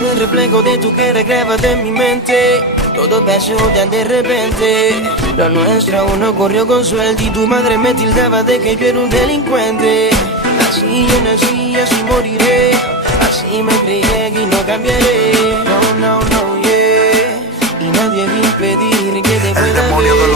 El reflejo de tu cara grabado en mi mente. Todo pasó tan de repente. Lo nuestro aún no corrió con suerte y tu madre me tildaba de que yo era un delincuente. Así yo nací, así moriré.